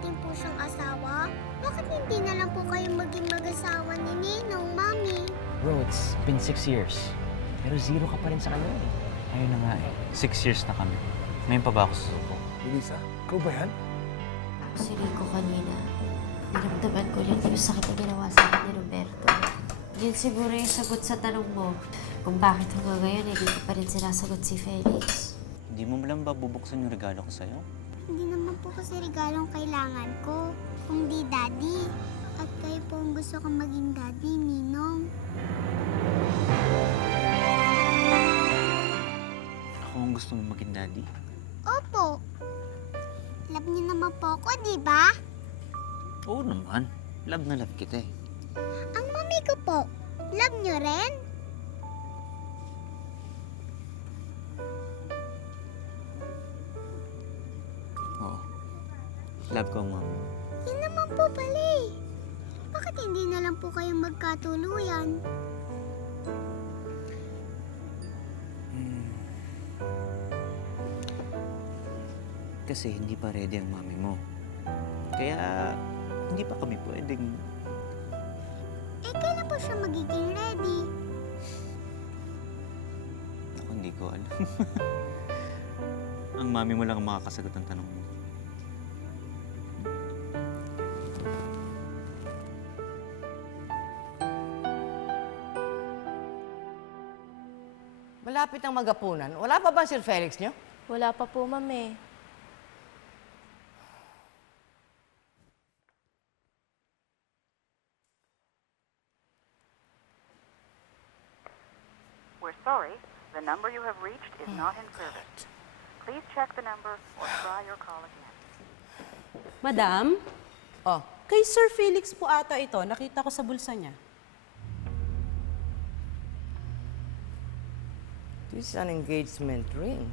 din po siyang asawa? Bakit hindi na lang po kayo maging mag-asawa ni Ninong, Mami? Bro, it's been 6 years. Pero zero ka pa rin sa kanya eh. Ayun na nga eh. 6 years na kami. Ngayon pa ba ako susuko? Elisa, ikaw ba yan? Si Rico kanina, naramdaman ko lang yung sakit na ginawa sa akin ni Roberto. Yun siguro yung sagot sa tanong mo kung bakit hanggang ngayon hindi ko pa rin sinasagot si Felix. Hindi mo lang ba bubuksan yung regalo ko sa'yo? Hindi naman po kasi regalong kailangan ko, kundi daddy. At kayo po ang gusto kong maging daddy, Ninong. Ako ang gusto mong maging daddy. Opo. Love niyo naman po ako, di ba? Oo naman. Love na love kita eh. Ang mami ko po, love niyo rin? Oo. Love ko ang mama. Yun naman po pala eh. Bakit hindi na lang po kayong magkatuluyan? Kasi hindi pa ready ang mami mo. Kaya hindi pa kami pwedeng... Eh, kailan po siya magiging ready? Ako hindi ko alam. Ang mami mo lang ang makakasagot ng tanong mo. Malapit ang magapunan. Wala pa ba Sir Felix nyo? Wala pa po, ma'am eh. We're sorry, the number you have reached is not in service. Please check the number or try your call again. Madam, Oh, kay Sir Felix po ata ito. Nakita ko sa bulsa niya. this is an engagement ring.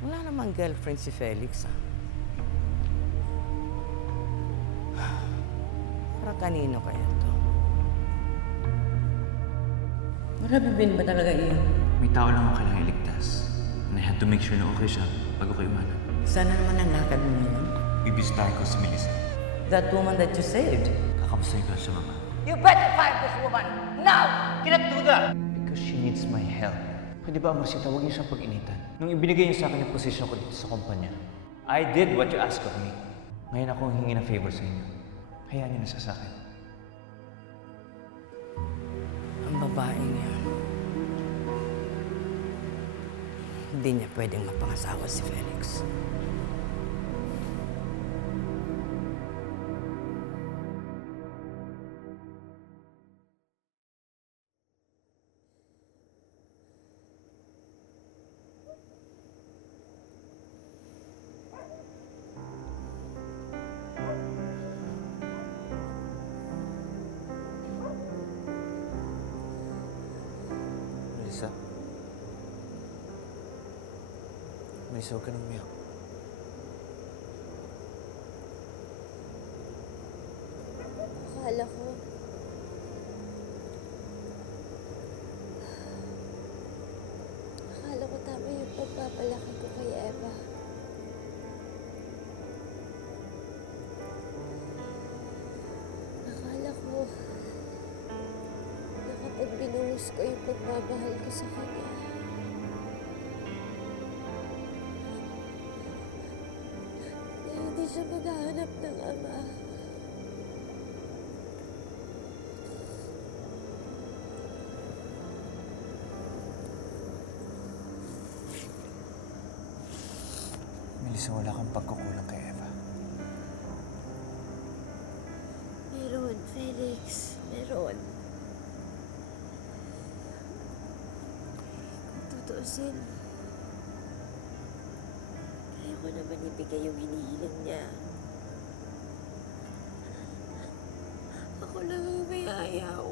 Wala namang girlfriend si Felix, ah. Para kanino kaya to? Marabibin ba talaga iyon? May tao lang ako kailangang iligtas. And I had to make sure na okay siya bago ko iwanan. Sana naman ang lakad mo yun. Bibisitahin ko si Melissa. That woman that you saved. Kakamustahin ko siya, mama. You better find this woman now! Get to that! Because she needs my help. Pwede ba, Amarcita, huwag niyo siyang pag-initan. Nung ibinigay niyo sa akin yung posisyon ko dito sa kumpanya, I did what you asked of me. Ngayon ako ang hingi ng favor sa inyo. Hayaan niyo na siya sa akin. Ang babaeng yan. Hindi niya pwedeng mapangasawa si Felix. Melissa? Melissa, huwag ka nang umiyak. Akala ko... Akala ko tama yung pagpapalaki ko kay Eva. Akala ko... na kapag binuhos ko yung pagmamahal ko sa kanya, na hindi siya maghahanap ng ama. Melissa, wala kang pagkukulang kay Eva. Meron, Felix. Meron. Kung tutuusin, kaya ko naman ibigay yung hinihiling niya. Ako lang ang may ayaw.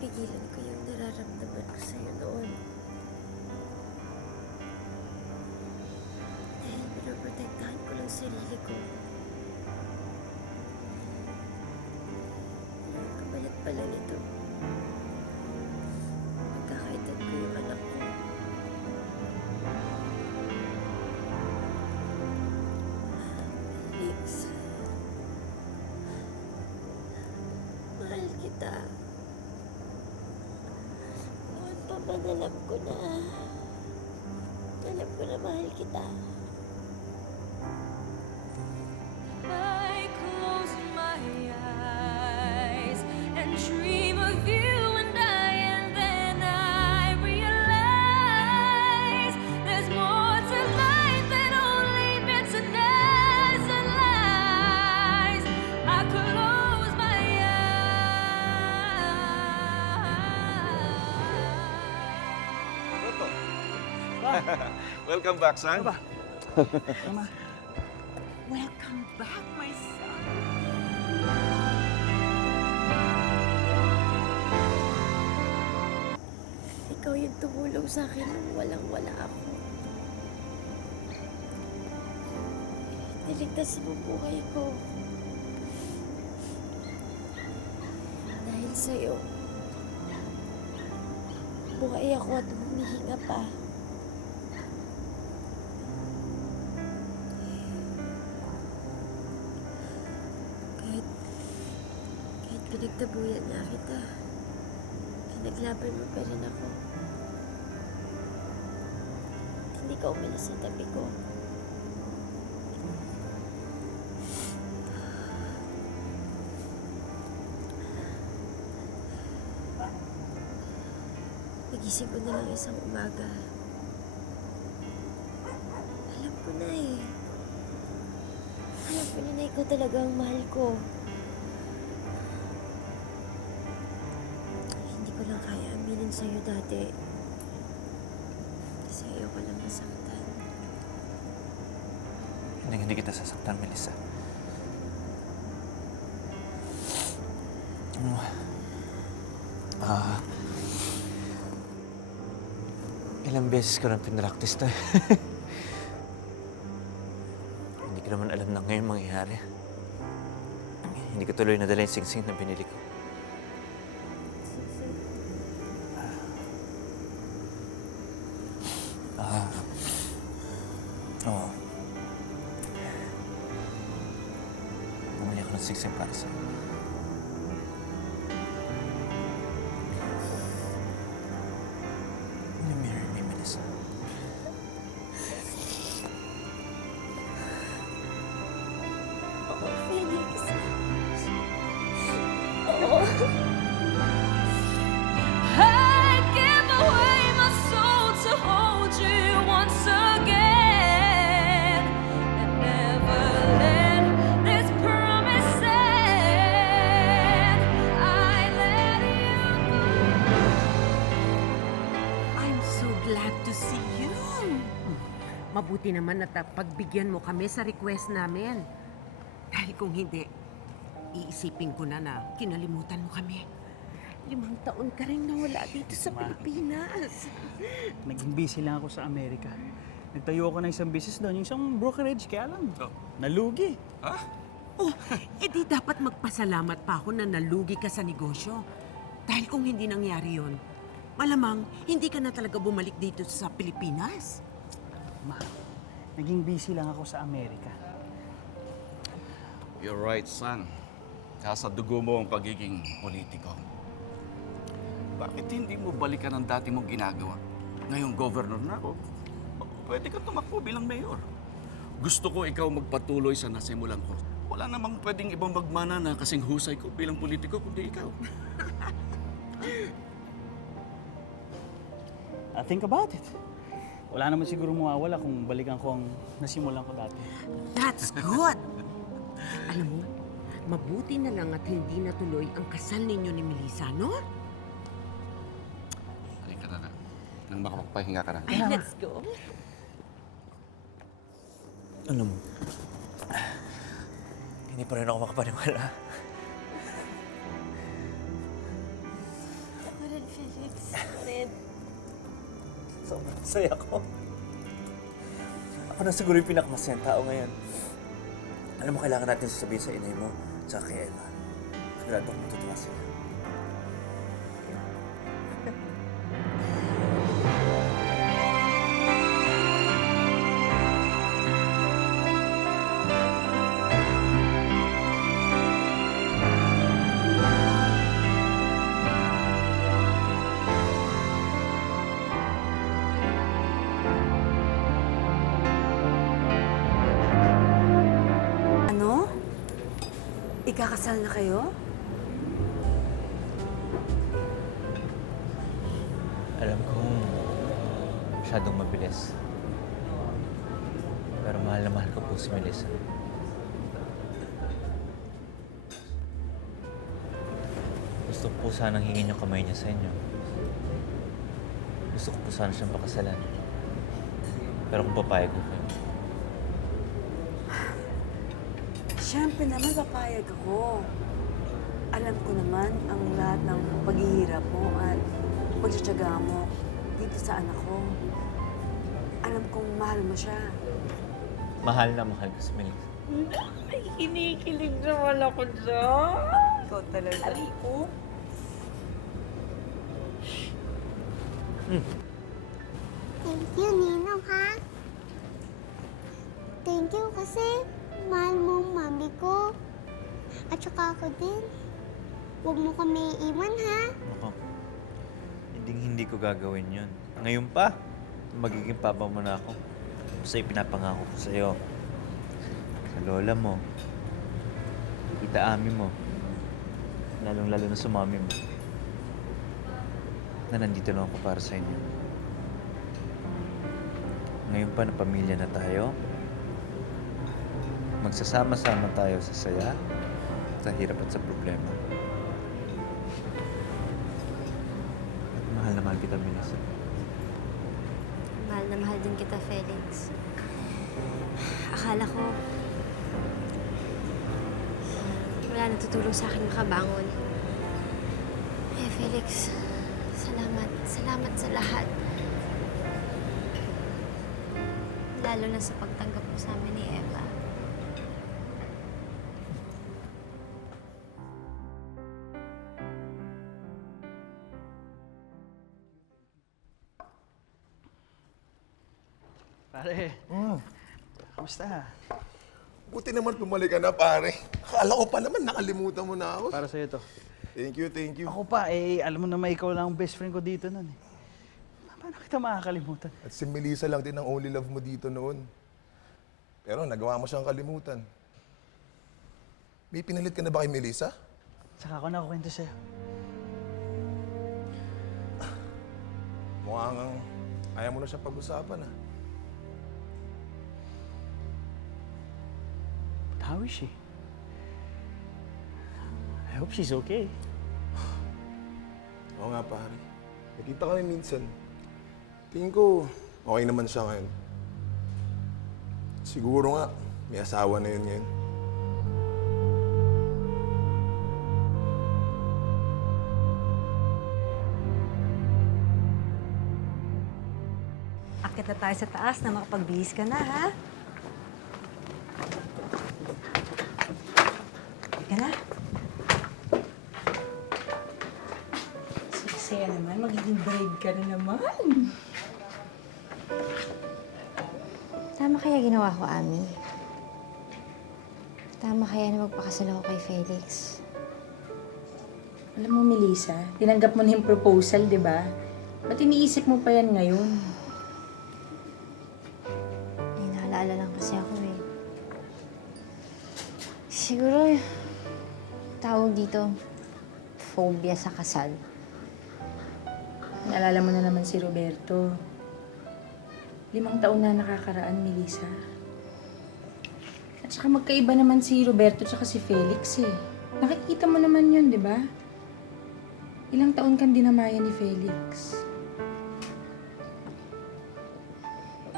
Pinipigilan ko yung nararamdaman ko sa'yo noon. Dahil pinoprotektahan ko lang sarili ko. Ang kapalit pala nito. kita. Noon pa man alam ko na mahal kita. I close my eyes and dream of you and then I realize there's more to life than only bitterness and lies. I close my eyes. Welcome back, son. Welcome back, my son. Ikaw yung tumulong sa akin nung walang-wala ako. Niligtas mo buhay ko. Dahil sa'yo, buhay ako at humihinga pa. Kahit pinagtabuyan nga kita, pinaglaban mo pa rin ako. Hindi ka umalis sa tabi ko. Nagising ko na lang isang umaga. Alam ko na eh. Alam ko na ikaw talaga ang mahal ko. Hindi ko lang kaya aminin sa'yo dati. Kasi ayoko lang masaktan. Hindi kita sasaktan, Melissa. Ilang beses ko nang pinractice to. Hindi ko naman alam na ngayon mangyayari. Hindi ko tuloy nadala yung singsing na binili ko. Oo. Bumili ako ng singsing para sa'yo. Will you marry me, Melissa? Oo, Felix. Oo. I'd give away my soul to hold you once again and never let this promise end. I let you go. I'm so glad to see you. Mabuti naman na pagbigyan mo kami sa request namin. Dahil kung hindi, iisipin ko na kinalimutan mo kami. 5 taon ka rin nawala dito sa Pilipinas. Naging busy lang ako sa Amerika. Nagtayo ako ng isang business doon, yung isang brokerage, kaya lang, nalugi. Oh, edi dapat magpasalamat pa ako na nalugi ka sa negosyo. Dahil kung hindi nangyari yon, malamang hindi ka na talaga bumalik dito sa Pilipinas. Ma, naging busy lang ako sa Amerika. You're right, son. Nasa dugo mo ang pagiging politiko. Bakit hindi mo balikan ang dati mong ginagawa? Ngayong governor na ako, pwede ka tumakbo bilang mayor. Gusto ko ikaw magpatuloy sa nasimulan ko. Wala namang pwedeng ibang magmana na kasing husay ko bilang politiko kundi ikaw. Think about it. Wala naman siguro mawawala kung balikan ko ang nasimulan ko dati. That's good! Alam mo, mabuti na lang at hindi natuloy ang kasal ninyo ni Melissa, no? Halika na. Nang makapagpahinga ka na. Ay, let's go. Alam mo, hindi pa rin ako makapaniwala. Ako rin, Felix. Ako rin. Sobrang saya ko. Ako na siguro yung pinakamasayang tao ngayon. Alam mo, kailangan natin sasabihin sa inay mo, tsaka kay Eva. Sigurado akong matutuwa sila. Magkakasal na kayo? Alam kong masyadong mabilis. Pero mahal na mahal ko po si Melissa. Gusto ko po sanang hingin yung kamay niya sa inyo. Gusto ko po sana siyang pakasalan. Pero kung papayag ko kayo. Siyempre naman, papayag ako. Alam ko naman ang lahat ng paghihirap mo at pagtsatsaga mo dito sa anak ko. Alam kong mahal mo siya. Mahal na mahal ko si Melissa. Ay, kinikilig naman ako dyan. Ikaw talaga. Aray ko. Thank you, Ninong, ha? Thank you kasi mahal mo ang mami ko. At saka ako din. Huwag mo kami iiwan, ha? Ako, hindi ko gagawin yun. Ngayon pa, magiging papa mo na ako. Basta ipinapangako ko sa'yo. Sa lola mo, tita Ami mo, lalong-lalo na sa mami mo, na nandito lang ako para sa inyo. Ngayon pa na pamilya na tayo, magsasama-sama tayo sa saya, sa hirap at sa problema. At mahal na mahal kita, Melissa. Mahal na mahal din kita, Felix. Akala ko, wala na tutulong sa akin makabangon. Eh, Felix, salamat. Salamat sa lahat. Lalo na sa pagtanggap mo sa amin ni Eva. Pare, kamusta? Buti naman bumalik ka na, pare. Akala ko pa naman nakalimutan mo na ako. Para sa'yo to. Thank you, thank you. Ako pa, alam mo naman ikaw lang ang best friend ko dito nun eh. Paano kita makakalimutan? At si Melissa lang din ang only love mo dito noon. Pero nagawa mo siyang kalimutan. May pinalit ka na ba kay Melissa? Saka ako nakukwento sa'yo. Mukhang ayaw mo na siyang pag-usapan, ah. But how is she? I hope she's okay. Oo nga, pare. Nakita kami minsan. Tingin ko, okay naman siya ngayon. Siguro nga, may asawa na yun ngayon. Akit na tayo sa taas na makapagbihis ka na, ha? Teka na. Saya naman, magiging bride ka na naman. Tama kaya ginawa ko, Ami? Tama kaya na magpakasal ako kay Felix? Alam mo, Melissa, tinanggap mo na yung proposal, di ba? Ba't iniisip mo pa yan ngayon? Eh, naalala lang kasi ako eh. Siguro, tawag dito, phobia sa kasal. Naalala mo na naman si Roberto. 5 taon na nakakaraan, Melissa. At saka magkaiba naman si Roberto at si Felix eh. Nakikita mo naman yun, di ba? Ilang taon kang dinamayan ni Felix.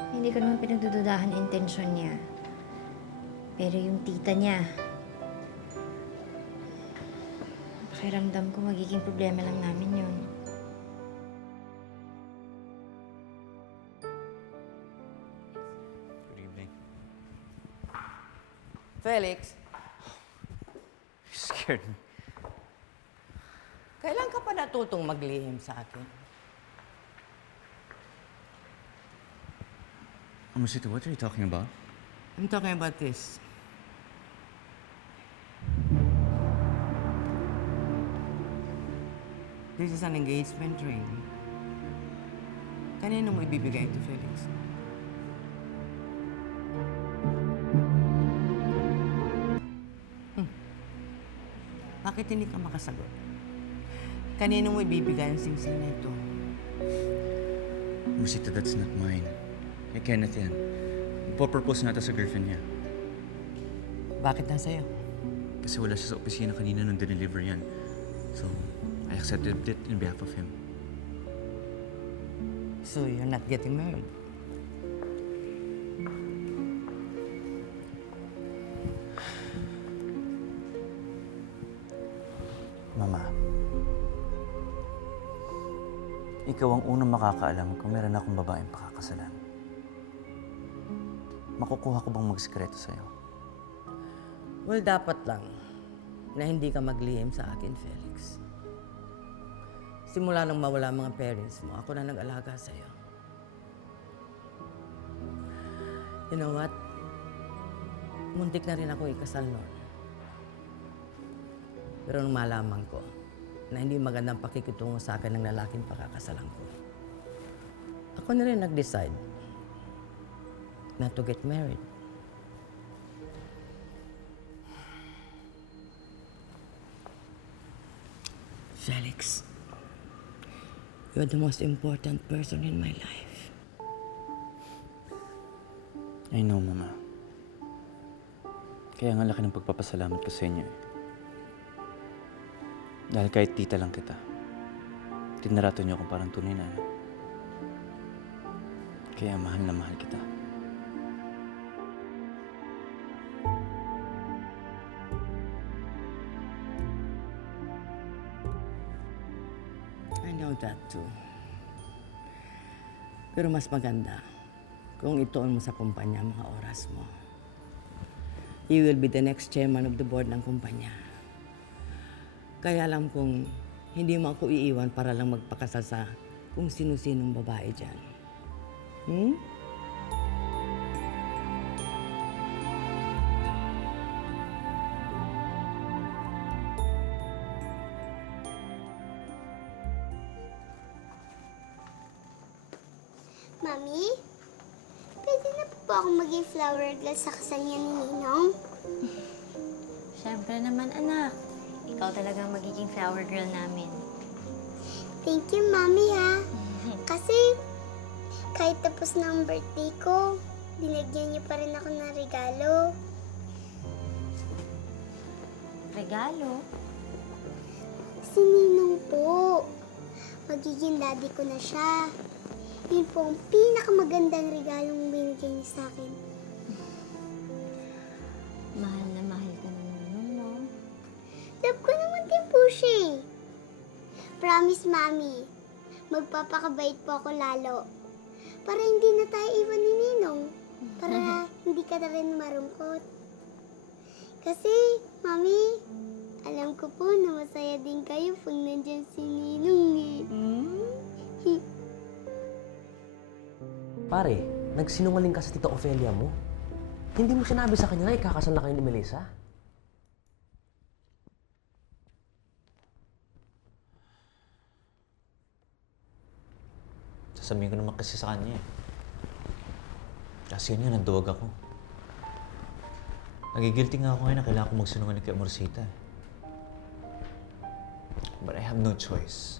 Hindi ko naman pinagdududahan ang intensyon niya. Pero yung tita niya, pakiramdam ko magiging problema lang namin yun. Good evening. Felix, You scared me. kailan ka pa natutong maglihim sa akin? Amusito, what are you talking about? I'm talking about this. This is an engagement ring. Kanino mo ibibigay ito, Felix? Bakit hindi ka makasagot? Kanino mo ibibigay ang singsing na ito? Rosita, that's not mine. Kay Kenneth yan. Ipopropose nata sa girlfriend niya. Bakit na sa'yo? Kasi wala siya sa opisina kanina nung deliver yan. So, I accepted it in behalf of him. So you're not getting married? Mama, ikaw ang unang makakaalam kung meron akong babaeng pakakasalan. Makukuha ko bang magsikreto sa'yo? Well, dapat lang na hindi ka maglihim sa akin, Felix. Simula nang mawala mga parents mo, ako na nag-alaga sa'yo. You know what? Muntik na rin ako ikasal noon. Pero nung malaman ko na hindi magandang pakikitungo sa akin ng lalaking pakakasalan ko, ako na rin nag-decide not to get married. Felix, you're the most important person in my life. I know, Mama. Kaya nga laki ng pagpapasalamat ko sa inyo. Dahil kahit tita lang kita, tinarato niyo akong parang tunay na anak. Kaya mahal na mahal kita. I know that too. Pero mas maganda kung ituon mo sa kumpanya ang mga oras mo. You will be the next chairman of the board ng kumpanya. Kaya alam kong hindi mo ako iiwan para lang magpakasal sa kung sino-sinong babae dyan. Hmm? Mami, pwede na po ba akong maging flower girl sa kasal niya ni Ninong? Siyempre naman, anak. Ikaw talagang magiging flower girl namin. Thank you, Mami, ha? Kasi kahit tapos na ang birthday ko, binigyan niyo pa rin ako ng regalo. Regalo? Si Ninong po. Magiging daddy ko na siya. Yun po ang pinakamagandang regalong binigay niya sa akin. Mahal na mahal ka na naman, no? Love ko naman din po siya eh. Promise, Mami. Magpapakabait po ako lalo. Para hindi na tayo iwan ni Ninong. Para hindi ka na rin marungkot. Kasi, Mami, alam ko po na masaya din kayo pag nandyan si Ninong eh. Pare, nagsinungaling ka sa Tita Ofelia mo. Hindi mo sinabi sa kanya na ikakasal na kayo ni Melissa? Sasabihin ko naman kasi sa kanya eh. Kasi yun nga, nanduwag ako. Nagigilty nga ako ngayon na kailangan ko magsinungaling kay Amorcita. But I have no choice.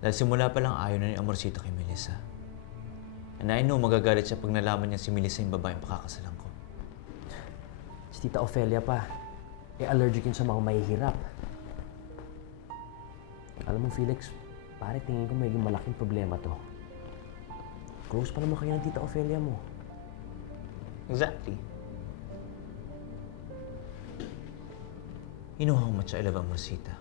Dahil simula pa lang ayaw na ni Amorcita kay Melissa. And I know magagalit siya pag nalaman niya si Melissa yung babaeng pakakasalan ko. Si Tita Ofelia pa, allergic yun sa mga mahihirap. Alam mo, Felix, pare tingin ko magiging malaking problema to. Close pa naman kayo ng Tita Ofelia mo. Exactly. You know how much I love Amorcita.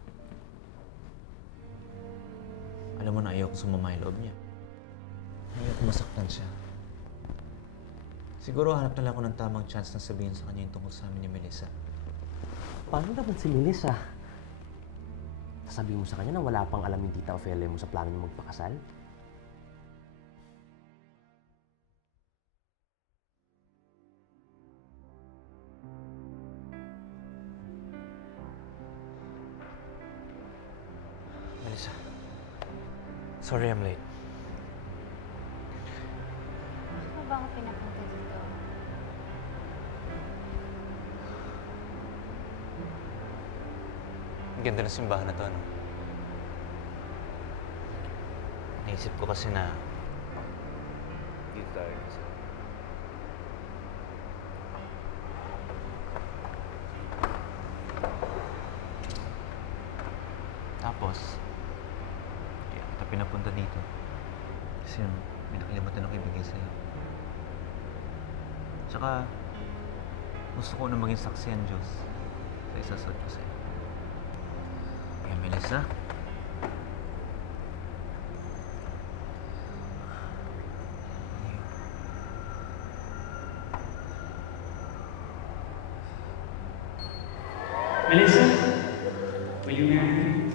Alam mo na ayaw ko sumama yung loob niya. Ayaw ko masaktan siya. Siguro hanap na lang ako ng tamang chance na sabihin sa kanya yung tungkol sa amin ni Melissa. Paano naman si Melissa? Sasabihin mo sa kanya na wala pang alam yung Tita Ofelia mo sa plano niyo magpakasal? Melissa, sorry I'm late. Bakit mo ba ako pinapunta dito? ganda ng simbahan na to, ano? Naisip ko kasi na dito tayo kasi. Tapos, kaya kita pinapunta dito. Kasi may nakalimutan ako ibigay sa'yo. Tsaka, gusto ko na maging saksi ang Diyos sa isasad ko sa'yo. Kaya, Melissa, Melissa, will you marry me?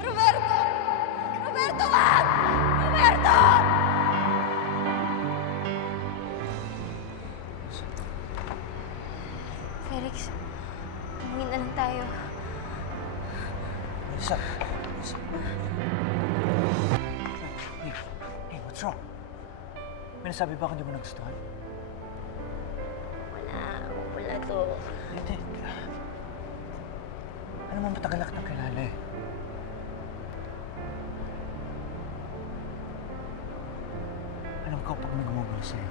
Roberto! Roberto, wag! Roberto! Felix, umuwi na lang tayo. Melissa, Melissa. Hey, what's wrong? May nasabi ba ako hindi mo nagustuhan? Wala to. Hindi. Ano mo matagal na kitang kilala eh. Alam ko pag may gumugulo sa'yo.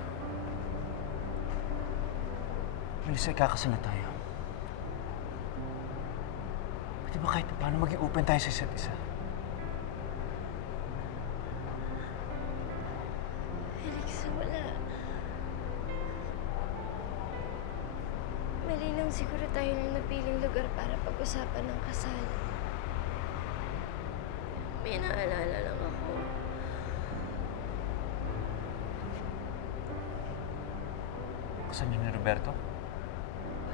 Melissa, ikakasal na tayo. Pwede ba kahit paano maging open tayo sa isa't isa? Felix, wala. Mali lang siguro tayo ng napiling lugar para pag-usapan ng kasal. May naalala lang ako. Kasal niyo ni Roberto?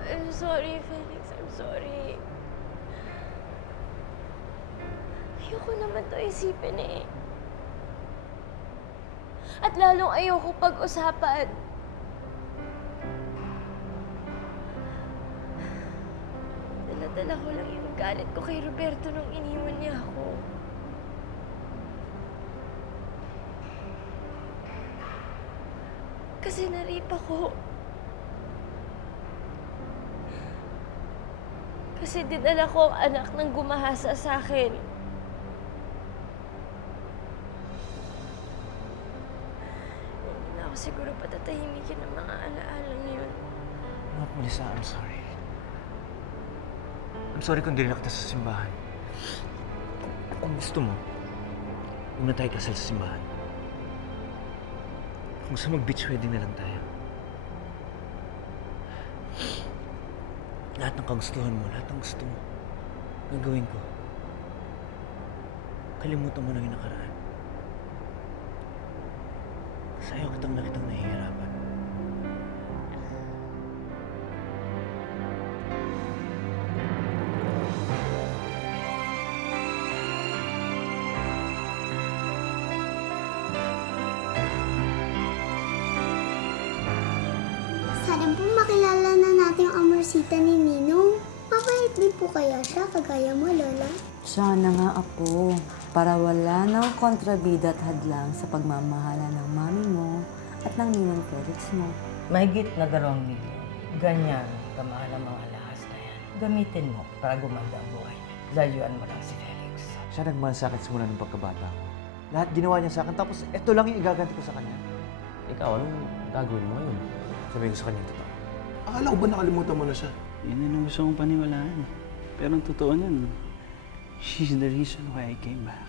I'm sorry, Felix. I'm sorry. Ayoko naman to isipin eh. At lalong ayoko pag-usapan. Dala-dala ko lang yung galit ko kay Roberto nung iniwan niya ako. Kasi narip ako. Kasi dinala ko ang anak ng gumahasa sa akin. Hindi na ako siguro patatahimikin ng mga alaala ngayon. Look, Melissa, I'm sorry. I'm sorry kung dinala kita sa simbahan. Kung gusto mo, huwag na tayo kasal sa simbahan. Kung gusto mag-beach wedding na lang tayo. Lahat ng kagustuhan mo, lahat ng gusto mo, gagawin ko. Kalimutan mo na yung nakaraan. Kasi ayaw kitang nakitang nahihirapan. Sana po makilala na natin yung amorsita ni Ninong. Mabait din po kaya siya, kagaya mo, Lola? Sana nga, Apo, para wala ng kontrabida at hadlang sa pagmamahala ng mami mo at ng ninong Felix mo. Mahigit na 2 milyon. Ganyan kamahal ang mga lahas na yan. Gamitin mo para gumanda ang buhay niya. Layuan mo lang si Felix. Siya nagmahal sa akin simula ng pagkabata ko. Lahat ginawa niya sa akin, tapos eto lang yung igaganti ko sa kanya. Ikaw, anong gagawin mo ngayon? Sabihin ko sa kanya yung totoo. Akala ko ba nakalimutan mo na siya? Yun ang gusto kong paniwalaan eh. Pero ang totoo nun, she's the reason why I came back.